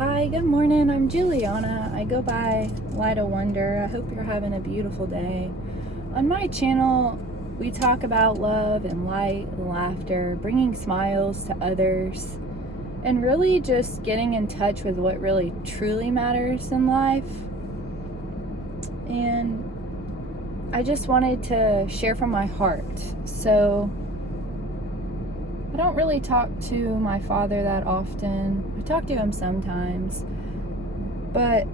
Hi, good morning. I'm Juliana. I go by Light of Wonder. I hope you're having a beautiful day. On my channel, we talk about love and light and laughter, bringing smiles to others, and really just getting in touch with what really truly matters in life. And I just wanted to share from my heart. So I don't really talk to my father that often. I talk to him sometimes, but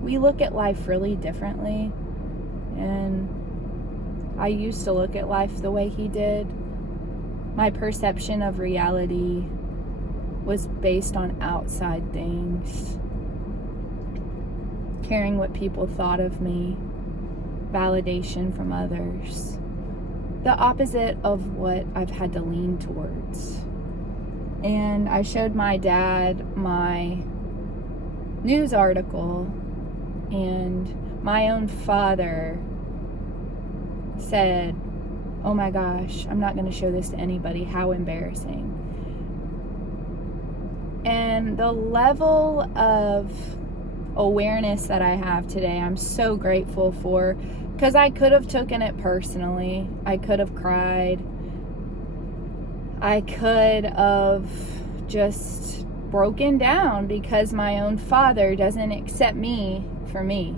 we look at life really differently. And I used to look at life the way he did. My perception of reality was based on outside things, caring what people thought of me, validation from others. The opposite of what I've had to lean towards. And I showed my dad my news article, and my own father said, "Oh my gosh, I'm not going to show this to anybody. How embarrassing." And the level of awareness that I have today, I'm so grateful for. Because I could have taken it personally. I could have cried. I could have just broken down because my own father doesn't accept me for me.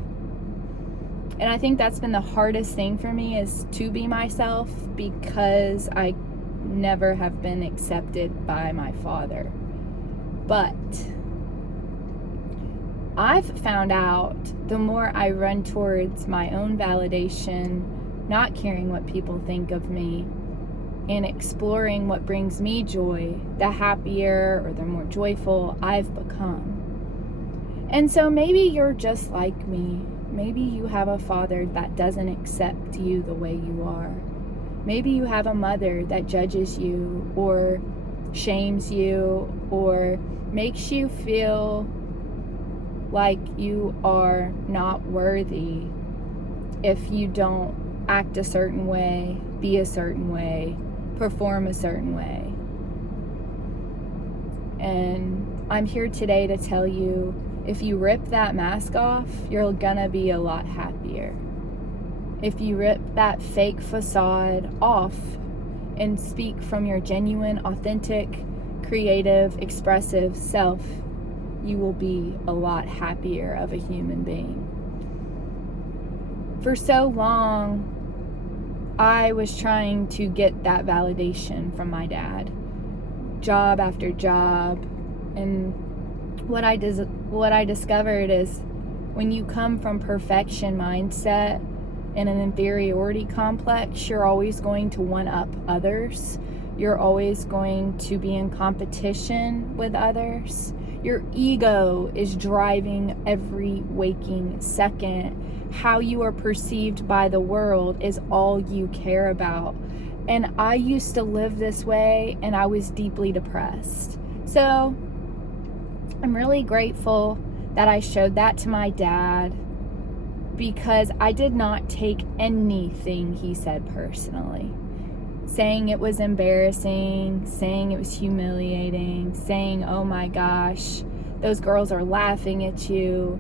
And I think that's been the hardest thing for me, is to be myself, because I never have been accepted by my father. But I've found out the more I run towards my own validation, not caring what people think of me, and exploring what brings me joy, the happier or the more joyful I've become. And so maybe you're just like me. Maybe you have a father that doesn't accept you the way you are. Maybe you have a mother that judges you or shames you or makes you feel like you are not worthy if you don't act a certain way, be a certain way, perform a certain way. And I'm here today to tell you, if you rip that mask off, you're gonna be a lot happier. If you rip that fake facade off and speak from your genuine, authentic, creative, expressive self, you will be a lot happier of a human being. For so long, I was trying to get that validation from my dad, job after job. And what I discovered is, when you come from perfection mindset and an inferiority complex, you're always going to one up others. You're always going to be in competition with others. Your ego is driving every waking second. How you are perceived by the world is all you care about. And I used to live this way, and I was deeply depressed. So I'm really grateful that I showed that to my dad, because I did not take anything he said personally. Saying it was embarrassing, saying it was humiliating, saying, "Oh my gosh, those girls are laughing at you."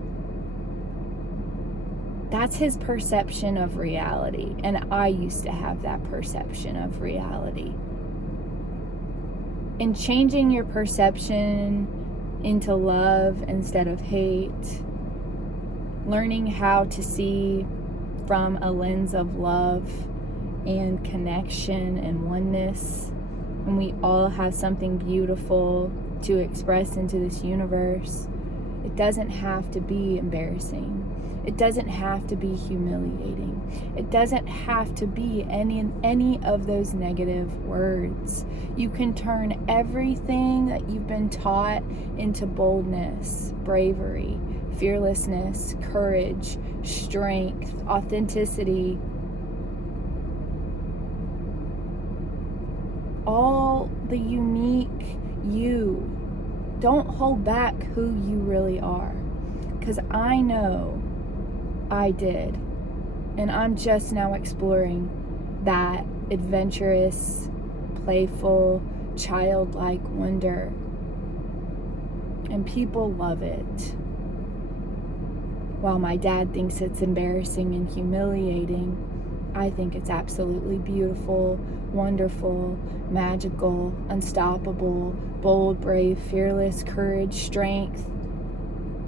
That's his perception of reality. And I used to have that perception of reality. And changing your perception into love instead of hate, learning how to see from a lens of love and connection and oneness, and we all have something beautiful to express into this universe. It doesn't have to be embarrassing. It doesn't have to be humiliating. It doesn't have to be any of those negative words. You can turn everything that you've been taught into boldness, bravery, fearlessness, courage, strength, authenticity. All the unique you. Don't hold back who you really are. Because I know I did. And I'm just now exploring that adventurous, playful, childlike wonder And people love it. While my dad thinks it's embarrassing and humiliating, I think it's absolutely beautiful, wonderful, magical, unstoppable, bold, brave, fearless, courage, strength.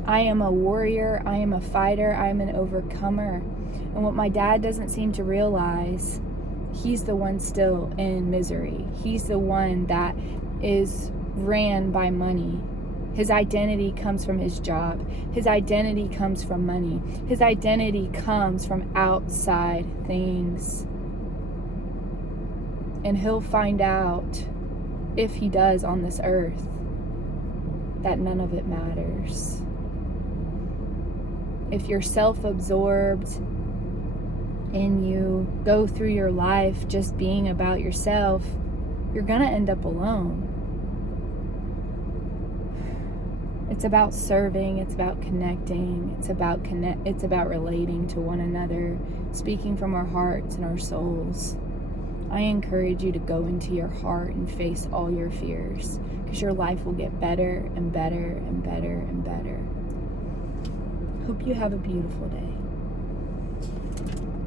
I am a warrior. I am a fighter. I am an overcomer. And what my dad doesn't seem to realize, he's the one still in misery. He's the one that is ran by money. His identity comes from his job. His identity comes from money. His identity comes from outside things. And he'll find out, if he does on this earth, that none of it matters. If you're self-absorbed and you go through your life just being about yourself, you're gonna end up alone. It's about serving, it's about connecting, it's about relating to one another, speaking from our hearts and our souls. I encourage you to go into your heart and face all your fears, because your life will get better and better and better and better. Hope you have a beautiful day.